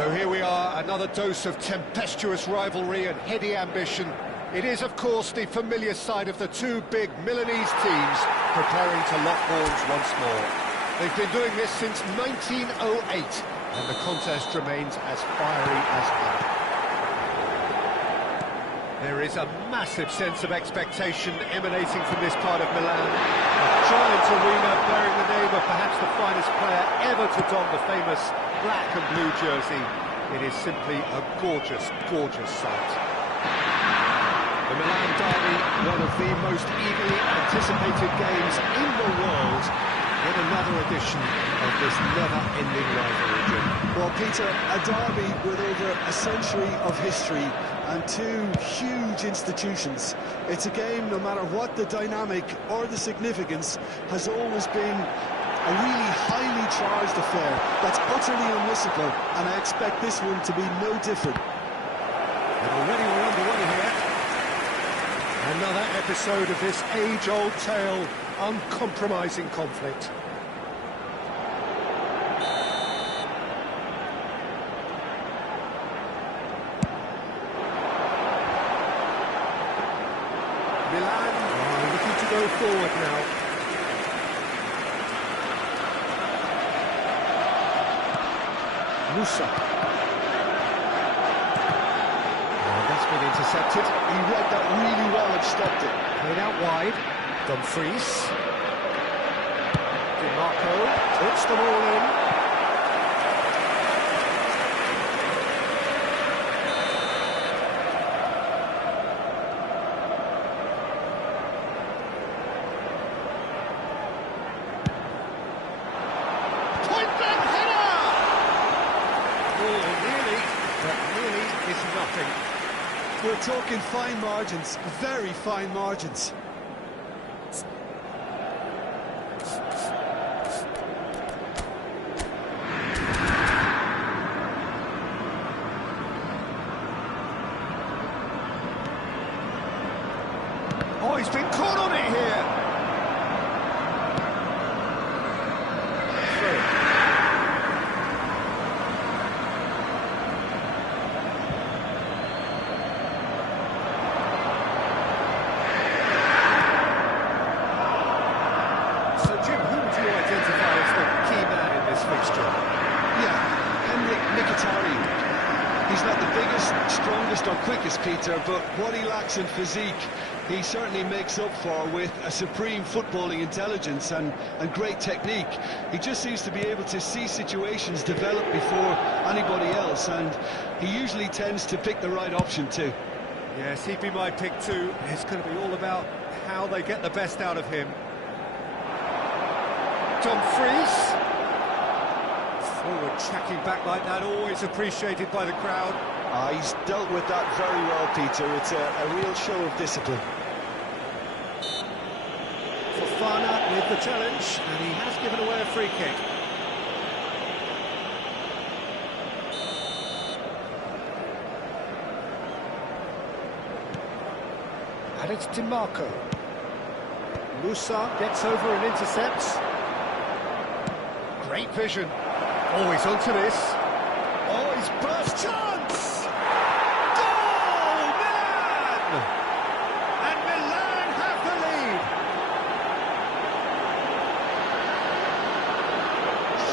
So here we are, another dose of tempestuous rivalry and heady ambition. It is, of course, the familiar side of the two big Milanese teams preparing to lock horns once more. They've been doing this since 1908, and the contest remains as fiery as ever. There is a massive sense of expectation emanating from this part of Milan. A giant arena bearing the name of perhaps the finest player ever to don the famous black and blue jersey. It is simply a gorgeous, gorgeous sight. The Milan derby, one of the most eagerly anticipated games in the world. Yet another edition of this never-ending rivalry, Jim. Well, Peter, a derby with over a century of history and two huge institutions. It's a game, no matter what the dynamic or the significance, has always been a really highly charged affair that's utterly unmissable, and I expect this one to be no different. And already we're underway here. Another episode of this age-old tale, uncompromising conflict. Milan are looking to go forward now. Musa. And that's been intercepted. He read that really well and stopped it. Played out wide. Dumfries. DiMarco puts them all in. Point blank header! Oh, nearly, but nearly is nothing. We're talking fine margins, very fine margins. Oh, he's been caught on it here. Through. So, Jim, who would you identify as the key man in this fixture? Yeah, Henrik Mkhitaryan. He's not the biggest, strongest or quickest, Peter, but what he lacks in physique, he certainly makes up for with a supreme footballing intelligence and great technique. He just seems to be able to see situations develop before anybody else, and he usually tends to pick the right option too. Yes, he'd be my pick too. It's going to be all about how they get the best out of him. Dumfries. Forward tracking back like that, always appreciated by the crowd. He's dealt with that very well, Peter. It's a real show of discipline. Fofana with the challenge, and he has given away a free kick. And it's DiMarco. Musa gets over and intercepts. Great vision. Always onto this. Oh, he's burst chance! Goal! Milan! And Milan have the lead.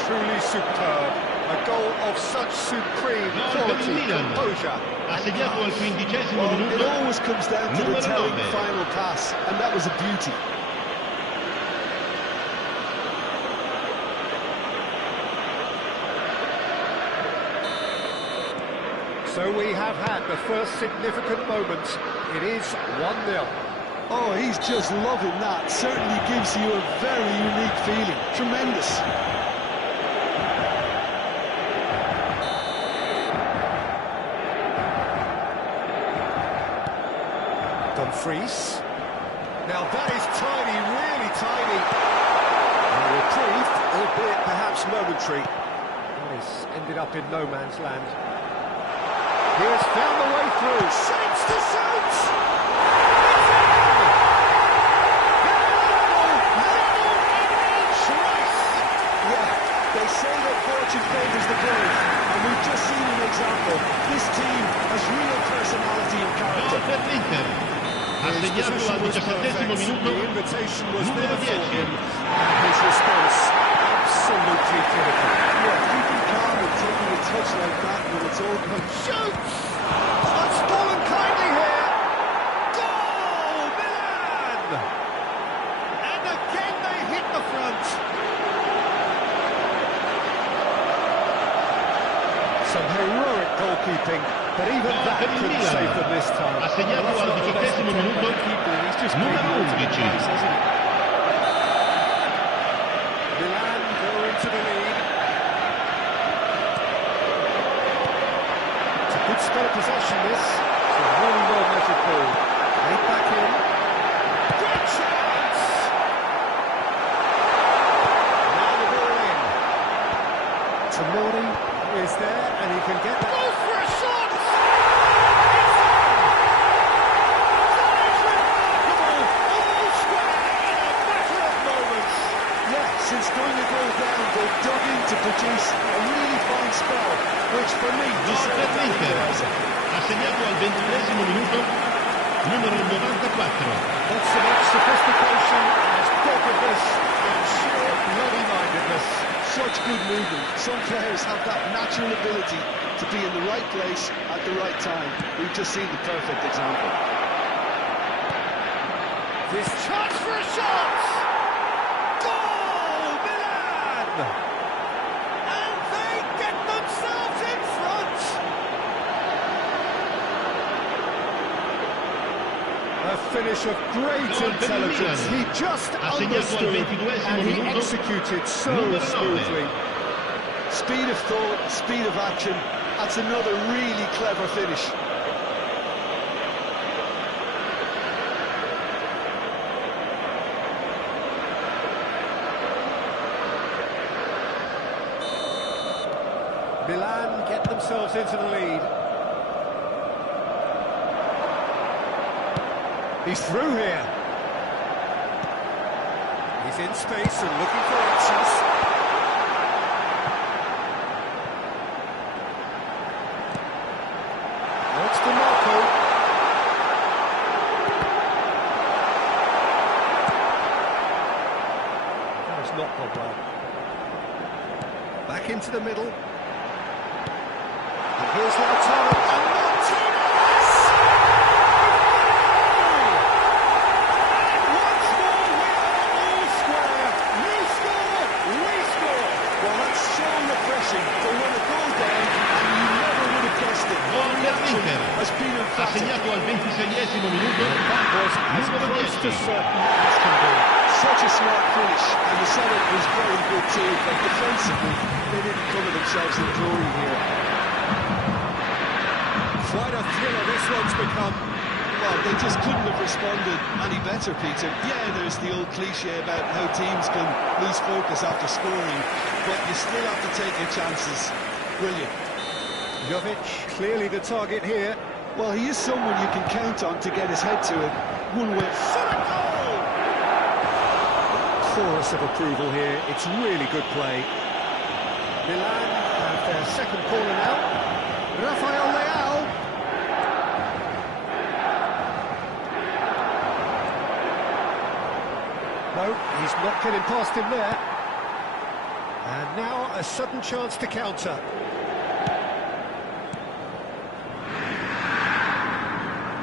Truly superb. A goal of such supreme quality, composure. Ha segnato al 15° Well, it minuto. always comes down to the Numero telling 9. final pass, and that was a beauty. So we have had the first significant moment. It is 1-0. Oh, he's just loving that. Certainly gives you a very unique feeling. Tremendous. Dumfries. Now that is tiny, really tiny. A reprieve, albeit perhaps momentary. Well, he's ended up in no man's land. He has found the way through. Shapes to shoot! It's in! Level in each race! Yeah, they say that fortune favours the brave, And we've just seen an example. This team has real personality and character. Gol per l'Inter. Ha His segnato position al was 17° perfect. minuto. The invitation was Numero there for 10. him, and his response absolutely critical. Yeah, keeping calm and taking a touch like that when it's all gone. Shoots! That's fallen kindly here. Goal, Milan! And again they hit the front. Some heroic goalkeeping, but even Gol that per il couldn't Milan. save them this time. Ha segnato That's al not the best 18° attempt minuto. by the keeper. He's just Numero made the ultimate 11. pass, hasn't he? Milan go into the lead. It's a good spell of possession, this. It's a really well-measured ball. Laid back in. Good chance! Now the ball in. Tomori is there, and he can get the... Goes for a shot! It's remarkable! All square in a matter of moments. Yeah, since going a goal down, they've dug in to produce a really fine spell, which for me Gol deserves per that l'Inter. equaliser. Ha segnato al 21° minuto. Numero 94. Not so much sophistication as doggedness and sheer bloody-mindedness. Such good movement. Some players have that natural ability to be in the right place at the right time. We've just seen the perfect example. This chance for a shot! Goal, Milan! And they get themselves in front! A finish of great Gol per il intelligence. Milan. He just Ha segnato al understood 22° and he minuto. executed so Numero 9. smoothly. Speed of thought, speed of action. That's another really clever finish. Milan get themselves into the lead. He's through here. He's in space and looking for options. That's DiMarco. That has not gone well. Back into the middle. And here's Lautaro. And Martinez! And once more we are all square. You score, we score. Well, that's so refreshing to run a goal down and you never would have guessed it. Gol The per action l'Inter. has been Ha emphatic. segnato al 26° minuto. That was as Numero close to 10. certain as can be. Such a smart finish, and the setup was very good too, but defensively, they didn't cover themselves in glory here. Quite a thriller this one's become. Well, they just couldn't have responded any better, Peter. Yeah, there's the old cliche about how teams can lose focus after scoring, but you still have to take your chances. Brilliant. Jovic, clearly the target here. Well, he is someone you can count on to get his head to it. One way. Chorus of approval here. It's really good play. Milan have their second corner now. Rafael Leao. No, he's not getting past him there. And now a sudden chance to counter.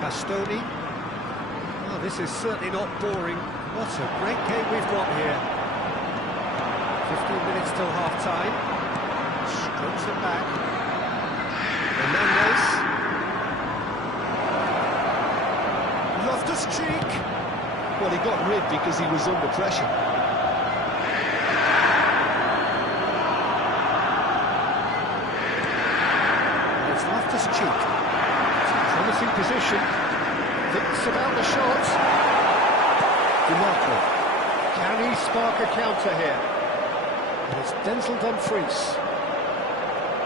Bastoni. Oh, this is certainly not boring. What a great game we've got here. 15 minutes till half-time. Strokes it back. Hernandez. Loftus-Cheek. Well, he got rid because he was under pressure. It's Loftus-Cheek. It's a promising position. Thinks about the shot. DiMarco. Can he spark a counter here? And it's Denzel Dumfries.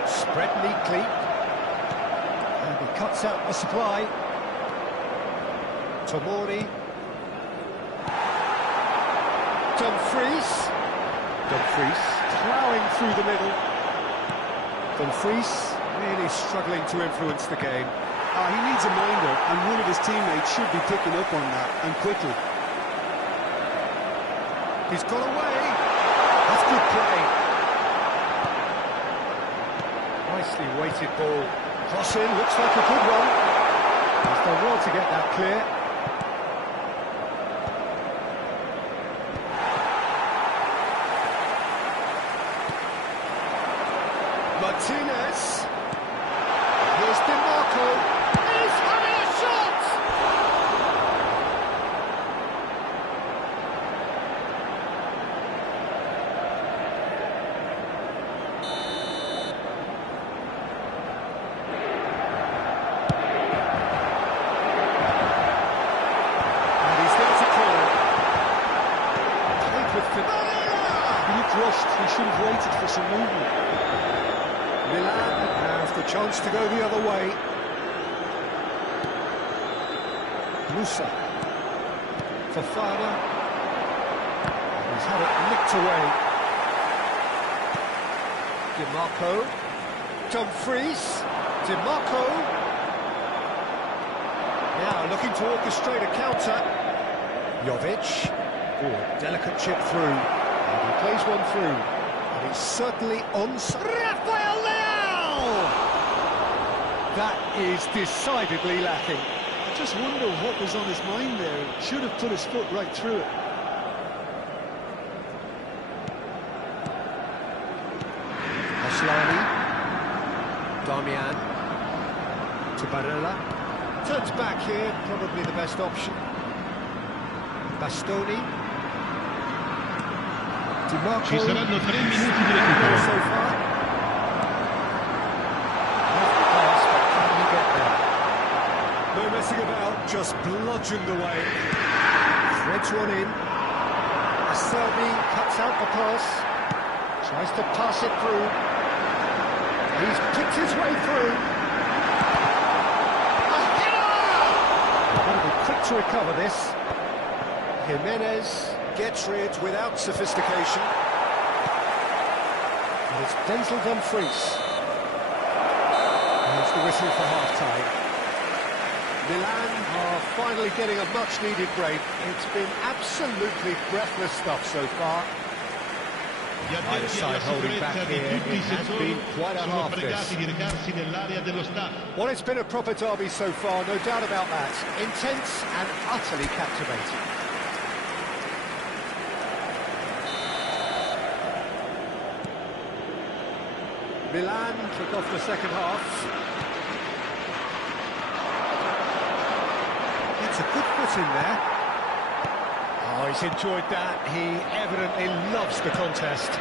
Spread neatly. And he cuts out the supply. Tomori. Dumfries. Dumfries ploughing through the middle. Dumfries really struggling to influence the game. He needs a minder, and one of his teammates should be picking up on that, and quickly. He's got away. That's good play. Nicely weighted ball. Cross in, looks like a good one. He's done well to get that clear. Martinez. Here's Di Marco. He's having a shot! And he's there to call. Played with He looked rushed. He should have waited for some movement. Milan has the chance to go the other way. Musa. Fofana. He's had it nicked away. Di Marco. Dumfries. Di Marco. Now looking to orchestrate a counter. Jovic. Oh, delicate chip through. And he plays one through. And he's certainly onside. Rafael Leao! That is decidedly lacking. I just wonder what was on his mind there. He should have put his foot right through it. Aslani. Darmian. To Barella. Turns back here, probably the best option. Bastoni. Di Marco. Ci saranno 3 minuti di So recupero. far. Lovely pass, but can he get there? No messing about, just bludgeoned away. Threads one in. Acerbi cuts out the pass. Tries to pass it through. He's picked his way through. A header! Got to be quick to recover this. Jimenez gets rid without sophistication. And it's Denzel Dumfries. There's the whistle for half-time. Milan are finally getting a much-needed break. It's been absolutely breathless stuff so far. Gli Either addetti side alla holding back sicurezza di here. tutti i It has settori been quite a sono half this. pregati di recarsi nell'area dello staff. Well, it's been a proper derby so far, no doubt about that. Intense and utterly captivating. Milan kick off the second half. Gets a good foot in there. Oh, he's enjoyed that. He evidently loves the contest.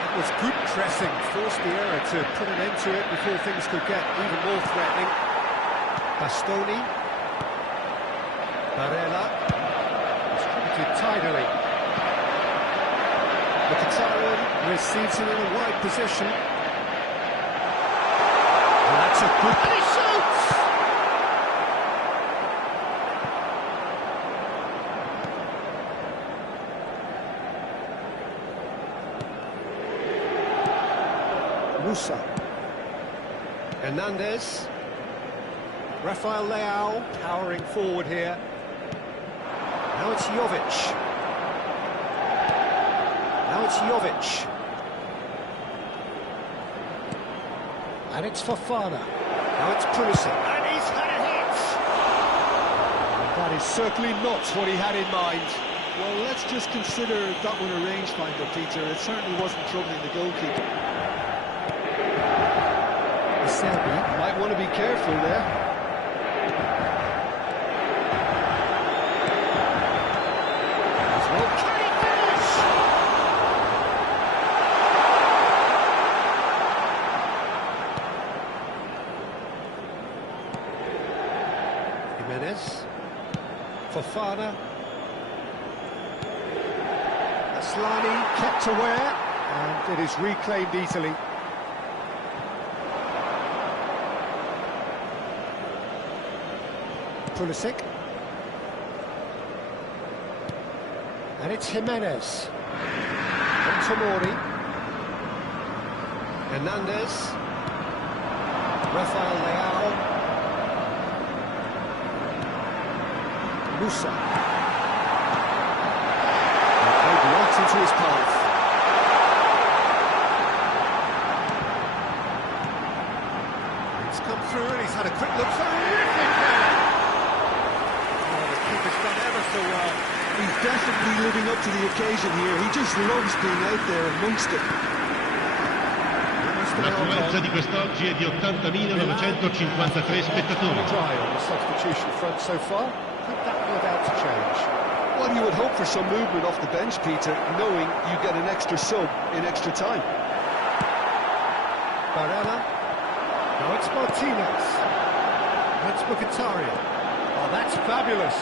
That was good pressing, forced the error to put an end to it before things could get even more threatening. Bastoni. Barella. Distributed tidily. Mkhitaryan receives it in a wide position. And that's a good... And he shoots! Musa. Hernandez. Rafael Leao powering forward here. Now it's Jovic. Now it's Jovic. And it's Fofana. Now it's Pulisic. And he's had a hit! And that is certainly not what he had in mind. Well, let's just consider that one a rangefinder, Peter. It certainly wasn't troubling the goalkeeper. Acerbi Might want to be careful there. as well. Can he finish? Jimenez. Fofana. Aslani kept aware, and it is reclaimed easily. Pulisic. And it's Jimenez. On Tomori. Hernandez. Rafael Leao. Musa. He played right into his path. It's come through and he's had a quick look. Terrific there! Oh, the keeper's done ever so well. He's definitely living up to the occasion here. He just loves being out there amongst it. L'affluenza di quest'oggi è di 80.953 spettatori. Try on the substitution front so far. Could that be about to change? Well, you would hope for some movement off the bench, Peter, knowing you get an extra sub in extra time. Barella. Now it's Martinez. That's Mkhitaryan. Oh, that's fabulous.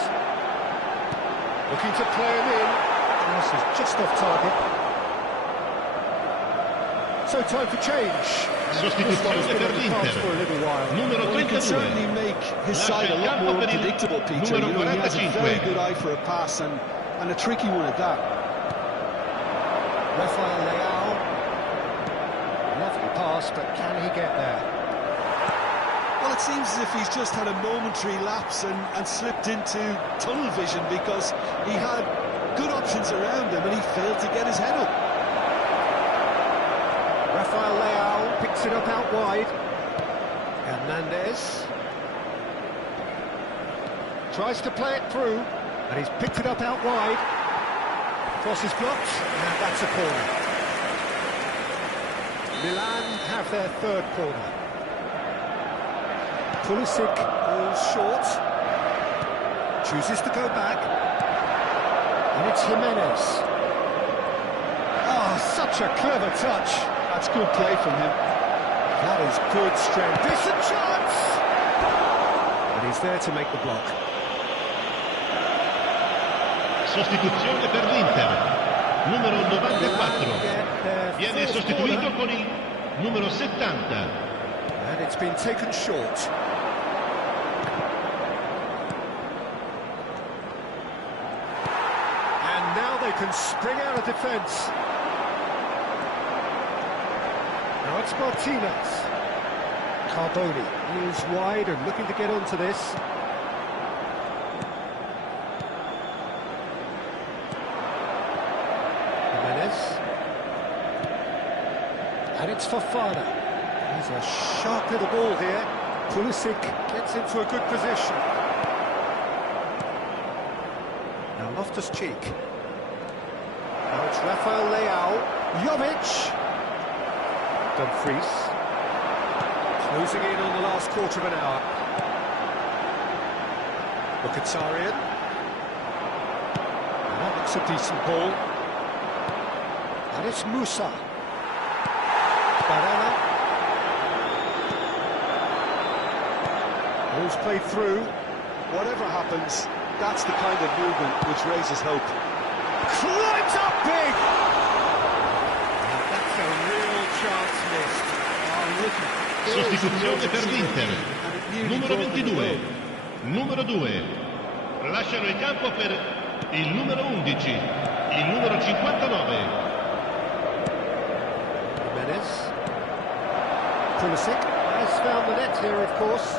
Looking to play him in. This is just off target. So time for change. Sostituzione per l'Inter. Numero Well, he can 32. certainly make his side a lot more predictable, Peter. You know, he has a very good eye for a pass and a tricky one at that. Rafael Leao. Lovely pass, but can he get there? Well, it seems as if he's just had a momentary lapse and slipped into tunnel vision because he had good options around him and he failed to get his head up. Rafael Leao picks it up out wide. Hernandez tries to play it through, and he's picked it up out wide. Cross is blocked, and that's a corner. Milan have their third corner. Pulisic goes short, chooses to go back, and it's Jimenez. Oh, such a clever touch. That's good play from him. That is good strength. Decent chance! And he's there to make the block. Sostituzione per l'Inter. Numero 94. Viene sostituito con il numero 70. And it's been taken short. And now they can spring out of defence. Now it's Martinez. Carboni is wide and looking to get onto this. Jimenez. And it's Fofana. He's a sharp little ball here. Pulisic gets into a good position. Now Loftus-Cheek. Now it's Rafael Leao. Jovic. Dumfries. Closing in on the last quarter of an hour. Mkhitaryan. That looks a decent ball. And it's Musa. Barella. Ball's played through. Whatever happens, that's the kind of movement which raises hope. Climbs up big! Now that's a real chance missed. Sostituzione per l'Inter. Numero 22. Numero 2. Lasciano il campo per il numero 11. Il numero 59. Jimenez. Pulisic has found the net here, of course.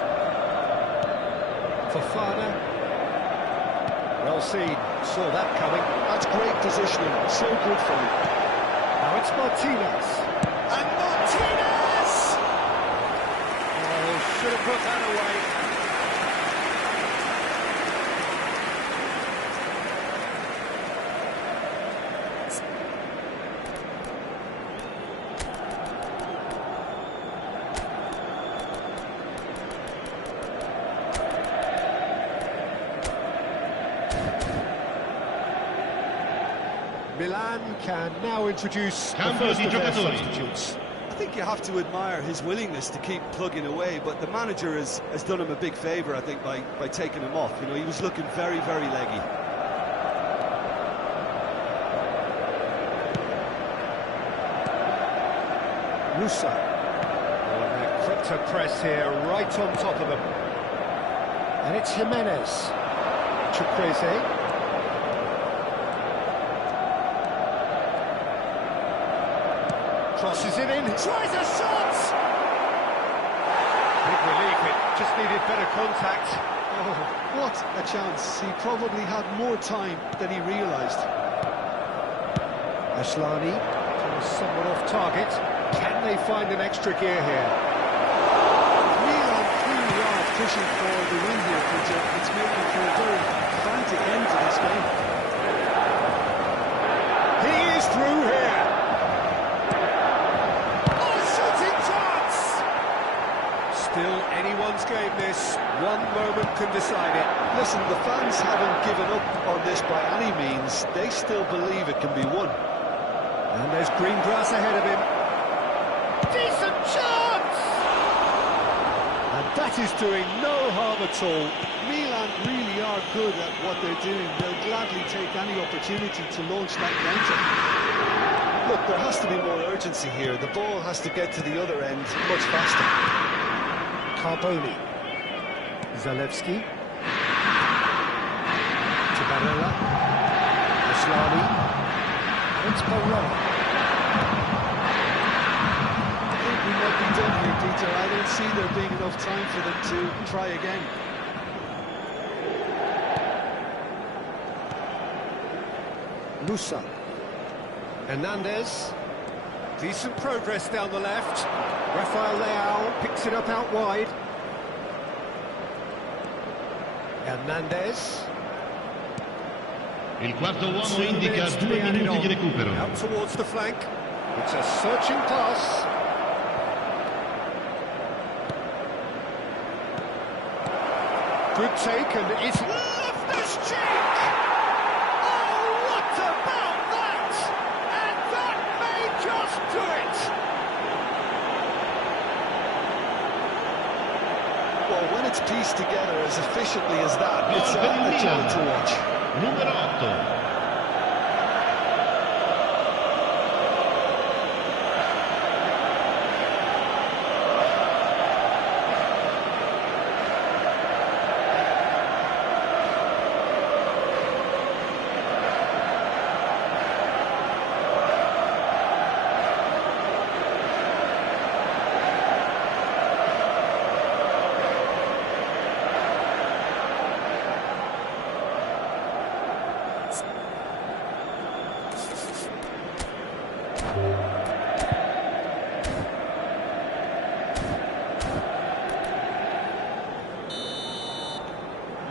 Fofana. Well seen. Saw that coming. That's great positioning. So good for him. Now it's Martinez. And Martinez! Oh, should have put that away. Milan can now introduce the Cambio first di of their giocatori. substitutes. I think you have to admire his willingness to keep plugging away, but the manager has done him a big favour, I think, by taking him off. You know, he was looking very, very leggy. Musa. Oh, and they're quick to press here, right on top of them. And it's Jimenez. Chukwueze. Crosses it in, tries a shot! Big relief, it just needed better contact. Oh, what a chance. He probably had more time than he realised. Asllani, somewhat off target. Can they find an extra gear here? Milan clearly are pushing for the win here, Peter. It's making for a very frantic end to this game. He is through here. Oh, shooting chance! Still anyone's game this. One moment can decide it. Listen, the fans haven't given up on this by any means. They still believe it can be won. And there's green grass ahead of him. Decent chance! And that is doing no harm at all. Milan really are good at what they're doing. They'll gladly take any opportunity to launch that counter. Look, there has to be more urgency here. The ball has to get to the other end much faster. Carboni. Zalewski. To Barella. Asllani. It's Barella. I think we might be done here, Peter. I don't see there being enough time for them to try again. Musa. Hernandez. Decent progress down the left. Rafael Leao picks it up out wide. Hernandez. Il quarto uomo indica 2 minuti di recupero. Out towards the flank. It's a searching pass. Good take, and it's Loftus-Cheek! Oh, what about that? And that may just do it! Well, when it's pieced together as efficiently as that, it's a joy to watch. Numero 8.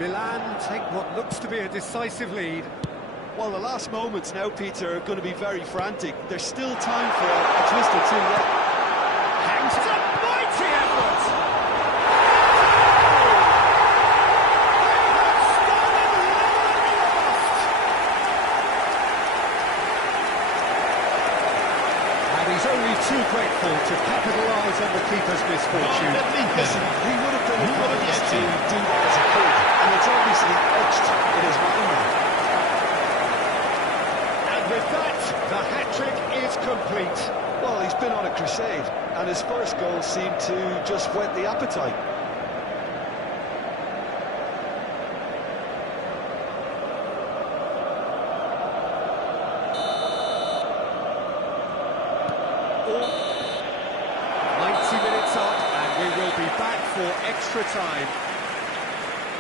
Milan take what looks to be a decisive lead. Well, the last moments now, Peter, are going to be very frantic. There's still time for a twist or two left. Hangs a mighty effort! And he's only too grateful to capitalise on the keeper's misfortune. Listen, he would have done it to do that as a kid, and it's obviously etched in his mind now. And with that, the hat-trick is complete. Well, he's been on a crusade, and his first goal seemed to just whet the appetite. All 90 minutes up, and we will be back for extra time.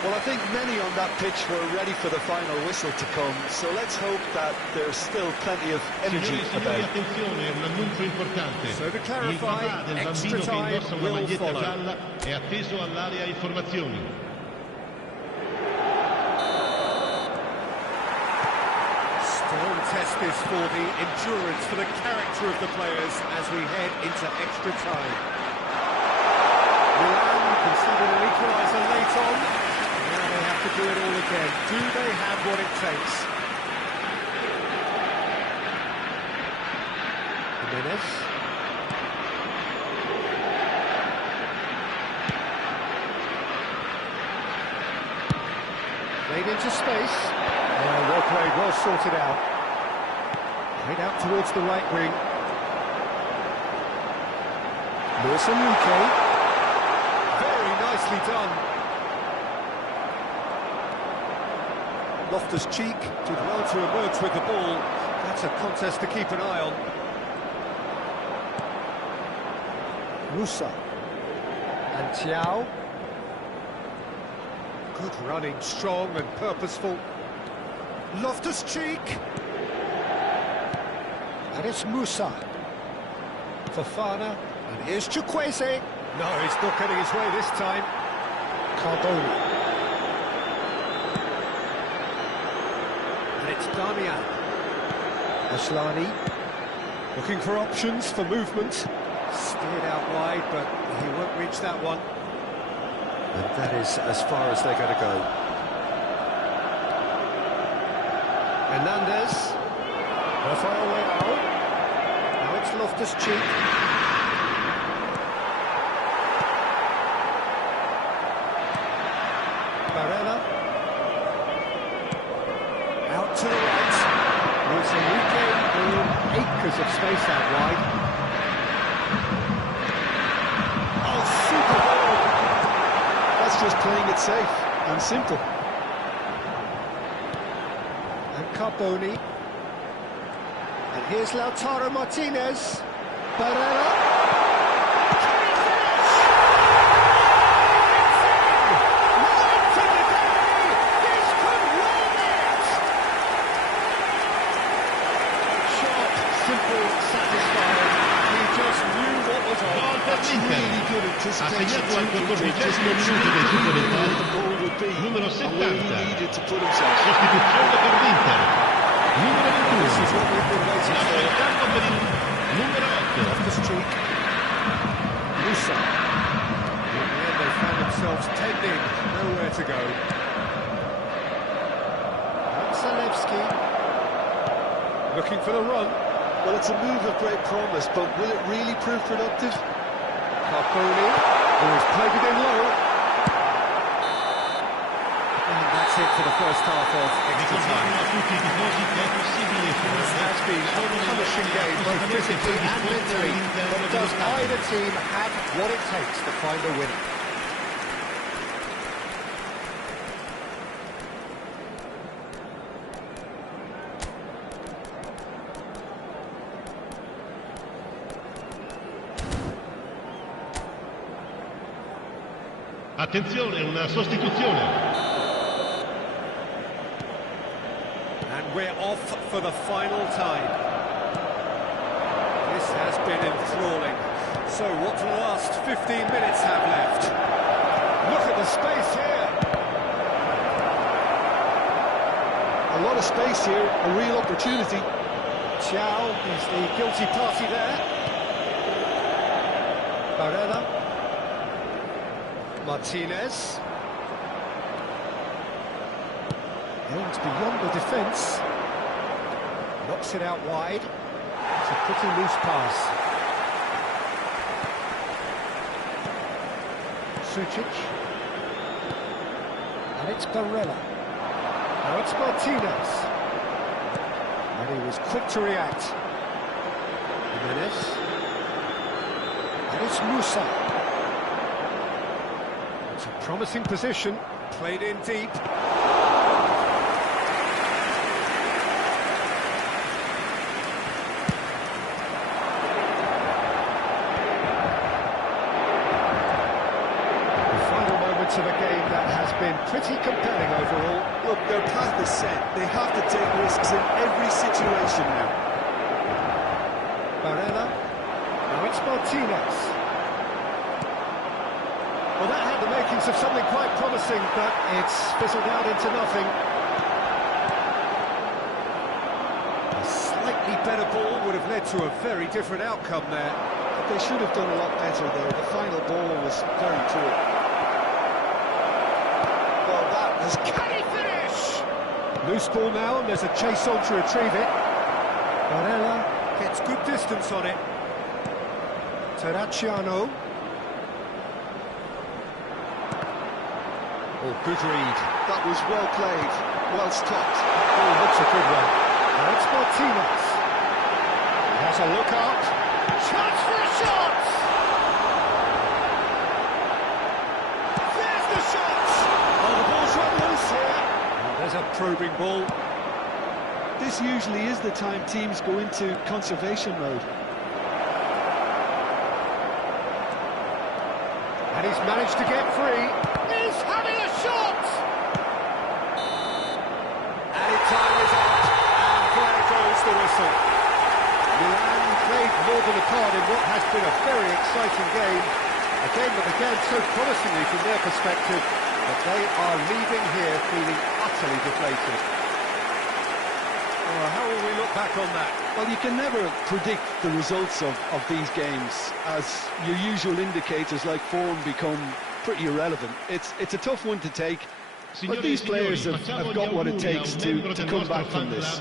Well, I think many on that pitch were ready for the final whistle to come, so let's hope that there's still plenty of energy about. Attenzione, un annuncio importante. So to clarify, Il papà del extra bambino che time indossa una will maglietta follow. gialla è atteso all'area informazioni. Strong test this for the endurance, for the character of the players as we head into extra time. Milan conceded an equaliser late on. Now they have to do it all again. Do they have what it takes? Jimenez. Played into space. Well played, well sorted out. Played out towards the right wing. Luis Enrique. Very nicely done. Loftus-Cheek did well to emerge with the ball. That's a contest to keep an eye on. Musa. And Thiaw. Good running, strong and purposeful. Loftus-Cheek. And it's Musa. Fofana. And here's Chukwueze. No, he's not getting his way this time. Carboni. And it's Darmian. Asllani. Looking for options for movement. Steered out wide, but he won't reach that one. And that is as far as they're going to go. Hernandez. Rafael Leao. Now it's Loftus-Cheek. Barella. Out to the right. Luis Enrique with acres of space out wide. Oh, super ball! That's just playing it safe and simple. And Carboni. And here's Lautaro Martinez. Barella. Ha segnato al 14esimo minuto dei supplementari numero 70, sostituzione per l'Inter, numero 21, lascia il campo per il numero 8. Loftus-Cheek. Musa. In the end they found themselves tending, nowhere to go. Zalewski. Looking for the run. Well, it's a move of great promise, but will it really prove productive? Carboni, who has played it in low. And that's it for the first half of extra time. This has been a punishing game, both physically and mentally. But does either team have what it takes to find a winner? Attenzione, una sostituzione. And we're off for the final time. This has been enthralling. So what do the last 15 minutes have left? Look at the space here. A lot of space here, a real opportunity. Thiaw is the guilty party there. Barella. Martinez. Aims beyond the defence. Knocks it out wide. It's a pretty loose pass. Sucic. And it's Barella. Now it's Martinez. And he was quick to react. Jimenez. And it's Musa. It's a promising position, played in deep. The final moments of a game that has been pretty compelling overall. Look, their path is set. They have to take risks in every situation now. Barella. Now it's Martinez. Well, that had the makings of something quite promising, but it's fizzled out into nothing. A slightly better ball would have led to a very different outcome there. But they should have done a lot better there. The final ball was very poor. Well, that was... Can he finish? Loose ball now, and there's a chase on to retrieve it. Barella gets good distance on it. Terracciano. Oh, good read. That was well played, well stopped. Oh, that's a good one. Now it's Martinez. He has a look up. Chance for a shot! There's the shot! Oh, the ball's run loose here. Oh, there's a probing ball. This usually is the time teams go into conservation mode. And he's managed to get free. He's having a shot! Added time is out, and there goes the whistle. Milan played more than a part in what has been a very exciting game. A game that began so promisingly from their perspective, but they are leaving here feeling utterly deflated. How will we look back on that? Well, you can never predict the results of these games, as your usual indicators like form become pretty irrelevant. It's a tough one to take, but these players have got what it takes to come back from this.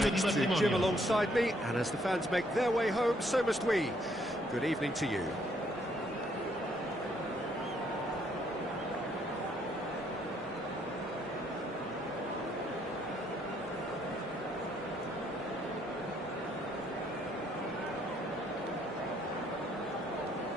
Thanks to Jim alongside me, and as the fans make their way home, so must we. Good evening to you.